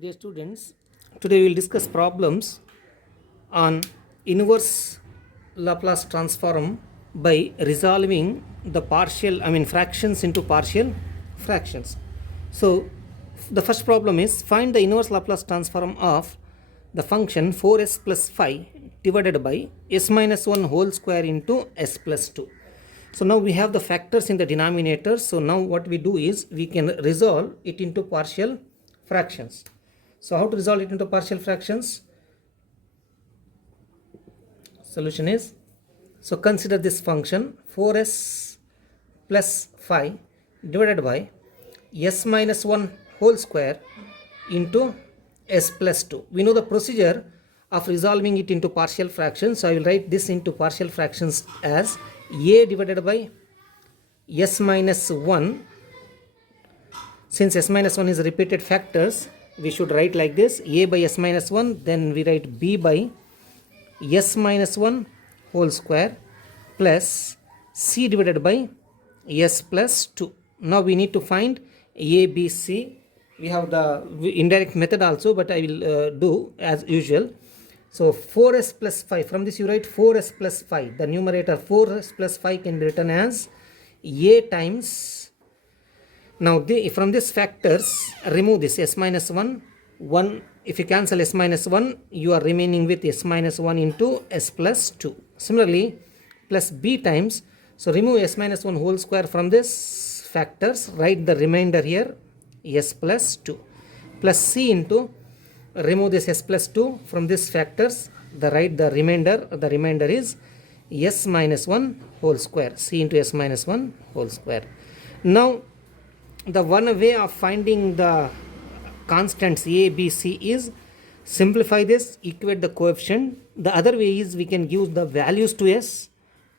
Dear students, today we will discuss problems on inverse Laplace transform by resolving the fractions into partial fractions. So, the first problem is find the inverse Laplace transform of the function 4s plus 5 divided by s minus 1 whole square into s plus 2. So, now we have the factors in the denominator. So, now what we do is we can resolve it into partial fractions. So how to resolve it into partial fractions? Solution is, so consider this function 4s plus 5 divided by s minus 1 whole square into s plus 2. We know the procedure of resolving it into partial fractions. So I will write this into partial fractions as a divided by s minus 1. Since s minus 1 is repeated factors, we should write like this: a by s minus 1, then we write b by s minus 1 whole square plus c divided by s plus 2. Now we need to find a, b, c. We have the indirect method also, but I will do as usual. So 4s plus 5, from this you write 4s plus 5. The numerator 4s plus 5 can be written as a times. Now from this factors, remove this s minus 1. If you cancel s minus 1, you are remaining with s minus 1 into s plus 2. Similarly, plus b times, so remove s minus 1 whole square from this factors, write the remainder here s plus 2. Plus c into, remove this s plus 2 from this factors, write the remainder is s minus 1 whole square, c into s minus 1 whole square. Now the one way of finding the constants a, b, c is simplify this, equate the coefficient. The other way is we can give the values to s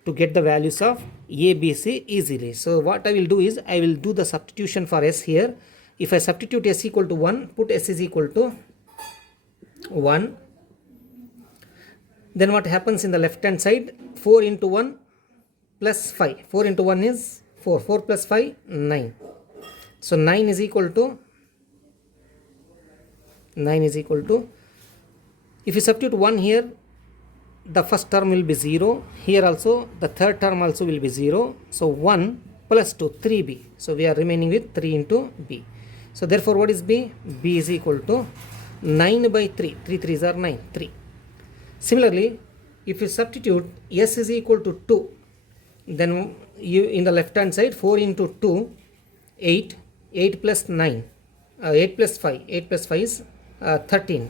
to get the values of a, b, c easily. So what I will do is I will do the substitution for s here. If I substitute s equal to 1, put s is equal to 1. Then what happens in the left hand side? 4 into 1 plus 5. 4 into 1 is 4. 4 plus 5, 9. So 9 is equal to, if you substitute 1 here, the first term will be 0. Here also the third term also will be 0. So 1 plus 2, 3b. So we are remaining with 3 into b. So therefore what is b? b is equal to 9 by 3. 3 3s are 9. 3. Similarly, if you substitute s is equal to 2, then you in the left hand side 4 into 2, 8. 8 plus 9, 8 plus 5, 8 plus 5 is 13,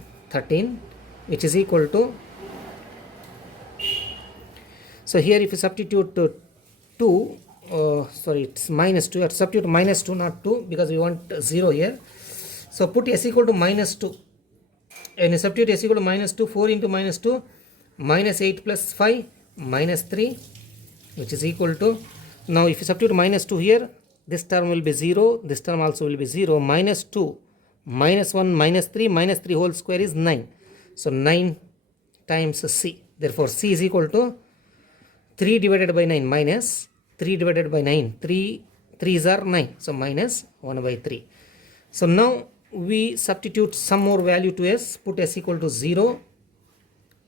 which is equal to, so here if you substitute 2, it's minus 2, you have to substitute minus 2, not 2, because we want 0 here. So put s equal to minus 2, and you substitute s equal to minus 2, 4 into minus 2, minus 8 plus 5, minus 3, which is equal to, now if you substitute minus 2 here, this term will be 0, this term also will be 0, minus 2, minus 1, minus 3 whole square is 9. So 9 times c. Therefore c is equal to 3 divided by 9 minus 3 divided by 9. 3 3s are 9. So minus 1 by 3. So now we substitute some more value to s, put s equal to 0.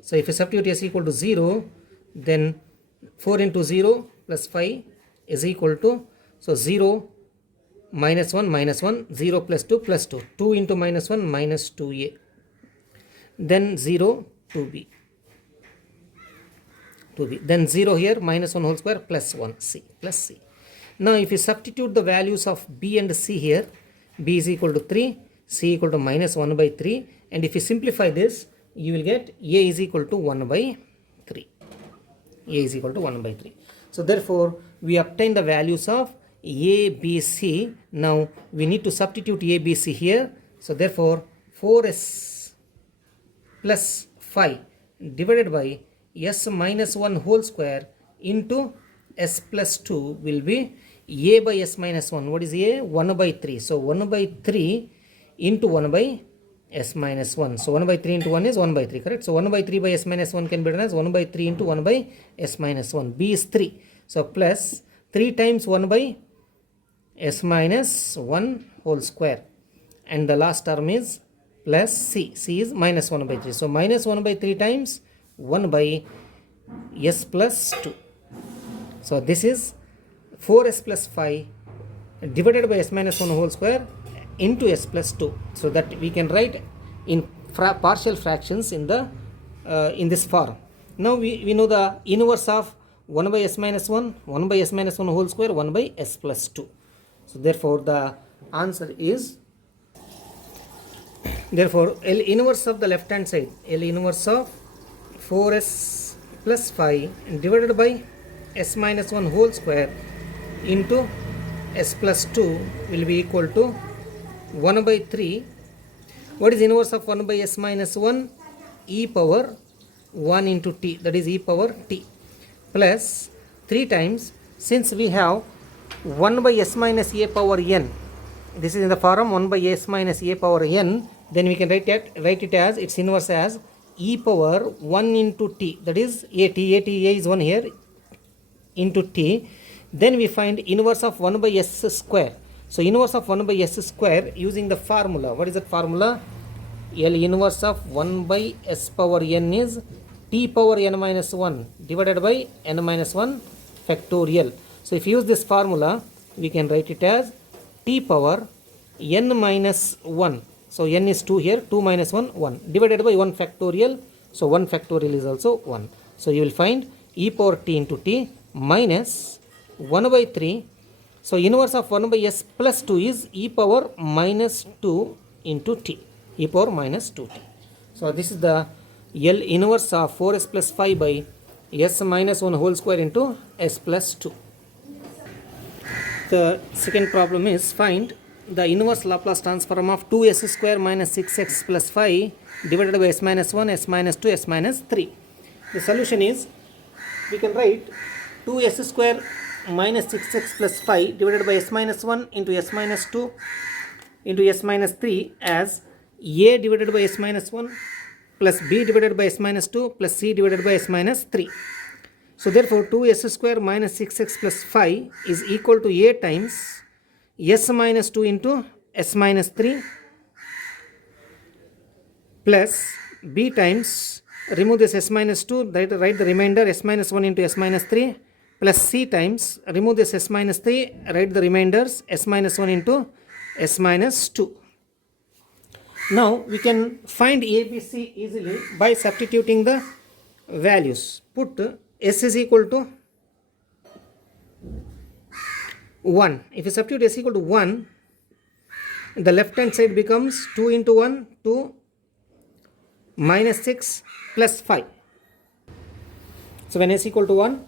So if you substitute s equal to 0, then 4 into 0 plus 5 is equal to, so 0 minus 1, 0 plus 2 plus 2. 2 into minus 1 minus 2a. Then 0, 2b. Then 0 here, minus 1 whole square plus 1, c, plus c. Now if you substitute the values of b and c here, b is equal to 3, c equal to minus 1 by 3. And if you simplify this, you will get a is equal to 1 by 3. A is equal to 1 by 3. So therefore, we obtain the values of a, b, c. Now we need to substitute a, b, c here. So therefore 4s plus 5 divided by s minus 1 whole square into s plus 2 will be a by s minus 1. What is a? 1 by 3. So 1 by 3 into 1 by s minus 1. So 1 by 3 into 1 is 1 by 3, correct? So 1 by 3 by s minus 1 can be written as 1 by 3 into 1 by s minus 1. b is 3. So plus 3 times 1 by s minus 1 whole square, and the last term is plus c. c is minus 1 by 3. So minus 1 by 3 times 1 by s plus 2. So this is 4s plus 5 divided by s minus 1 whole square into s plus 2. So that we can write in partial fractions in the in this form. Now we know the inverse of 1 by s minus 1, 1 by s minus 1 whole square, 1 by s plus 2. So therefore the answer is, therefore L inverse of the left hand side, L inverse of 4s plus 5 divided by s minus 1 whole square into s plus 2 will be equal to 1 by 3. What is inverse of 1 by s minus 1? E power 1 into t, that is e power t, plus 3 times, since we have 1 by s minus a power n, this is in the form 1 by s minus a power n, then we can write it as its inverse as e power 1 into t, that is a is 1 here, into t. Then we find inverse of 1 by s square. So inverse of 1 by s square using the formula. What is that formula? L inverse of 1 by s power n is t power n minus 1 divided by n minus 1 factorial. So if you use this formula, we can write it as t power n minus 1. So n is 2 here, 2 minus 1, 1 divided by 1 factorial. So 1 factorial is also 1. So you will find e power t into t minus 1 by 3. So inverse of 1 by s plus 2 is e power minus 2 into t, e power minus 2t. So this is the L inverse of 4s plus 5 by s minus 1 whole square into s plus 2. The second problem is find the inverse Laplace transform of 2s square minus 6x plus 5 divided by s minus 1, s minus 2, s minus 3. The solution is, we can write 2s square minus 6x plus 5 divided by s minus 1 into s minus 2 into s minus 3 as a divided by s minus 1 plus b divided by s minus 2 plus c divided by s minus 3. So therefore 2s square minus 6x plus 5 is equal to a times s minus 2 into s minus 3 plus b times, remove this s minus 2, write the remainder s minus 1 into s minus 3 plus c times, remove this s minus 3, write the remainders s minus 1 into s minus 2. Now we can find ABC easily by substituting the values. Put s is equal to 1. If you substitute s equal to 1, the left hand side becomes 2 into 1, 2 minus 6 plus 5. So when s equal to 1,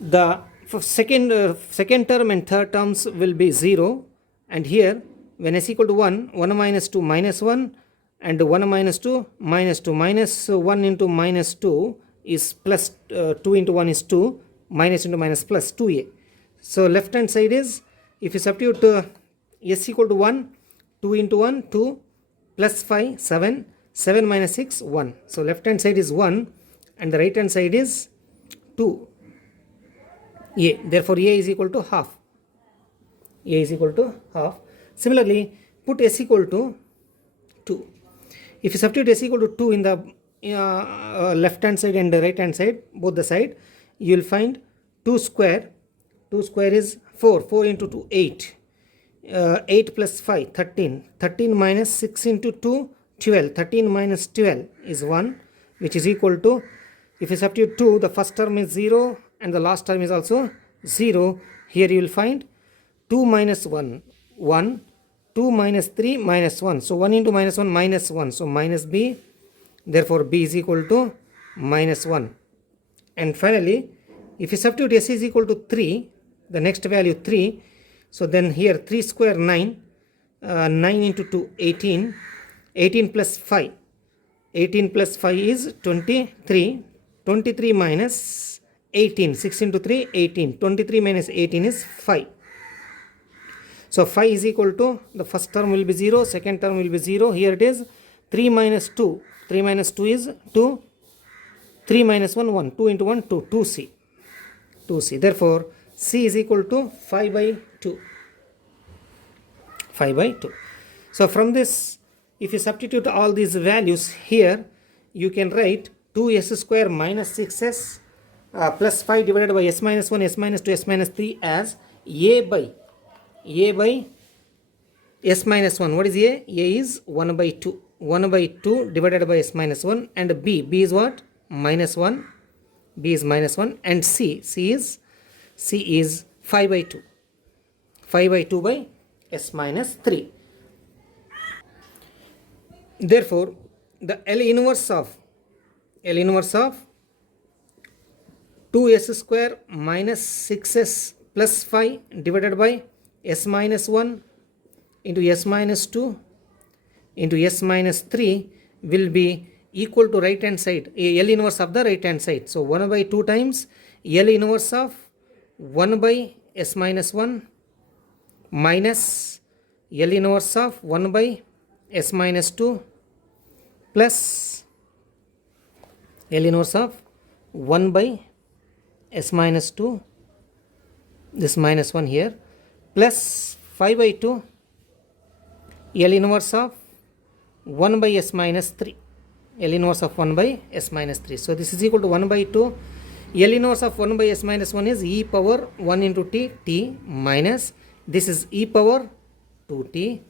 the second term and third terms will be 0, and here when s equal to 1, 1 minus 2 minus 1 and 1 minus 2 minus 2, minus 1 into minus 2 is plus 2 into 1 is 2, minus into minus plus 2a. So left hand side is, if you substitute s equal to 1, 2 into 1 2 plus 5 7, 7 minus 6 1. So left hand side is 1 and the right hand side is 2. A. Therefore a is equal to half. A is equal to half. Similarly, put s equal to 2. If you substitute s equal to 2 in the left hand side and the right hand side, both the side, you will find 2 square. 2 square is 4. 4 into 2 8. 8 plus 5 13. 13 minus 6 into 2 12. 13 minus 12 is 1, which is equal to, if you substitute 2, the first term is 0 and the last term is also 0. Here you will find 2 minus 1 1, 2 minus 3 minus 1. So 1 into minus 1 minus 1. So minus b. Therefore b is equal to minus 1. And finally, if you substitute s is equal to 3, the next value 3. So then here 3 square 9. 9 into 2 18. 18 plus 5. 18 plus 5 is 23. 23 minus 18. 6 into 3 18. 23 minus 18 is 5. So 5 is equal to, the first term will be 0, second term will be 0. Here it is 3 minus 2. 3 minus 2 is 2. 3 minus 1 1. 2 into 1 2. 2c. 2c. Therefore c is equal to 5 by 2. 5 by 2. So from this, If you substitute all these values here, you can write 2s square minus 6s plus 5 divided by s minus 1, s minus 2, s minus 3 as a by s minus 1. What is a? A is 1 by 2. 1 by 2 divided by s minus 1, and b is what? Minus 1. B is minus 1, and c is 5 by 2. 5 by 2 by s minus 3. Therefore, the L inverse of 2s square minus 6s plus 5 divided by s minus 1 into s minus 2 into s minus 3 will be equal to right hand side, L inverse of the right hand side. So 1 by 2 times L inverse of 1 by s minus 1 minus L inverse of 1 by s minus 2 plus L inverse of 1 by s minus 2, this minus 1 here, plus 5 by 2 L inverse of 1 by s minus 3. L inverse of 1 by s minus 3. So this is equal to 1 by 2. L inverse of 1 by s minus 1 is e power 1 into t minus this is e power 2t.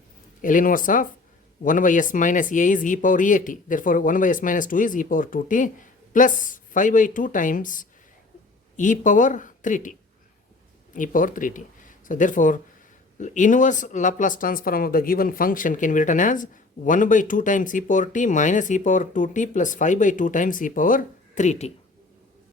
L inverse of 1 by s minus a is e power at. Therefore 1 by s minus 2 is e power 2t plus 5 by 2 times e power 3t. So therefore inverse Laplace transform of the given function can be written as 1 by 2 times e power t minus e power 2t plus 5 by 2 times e power 3t.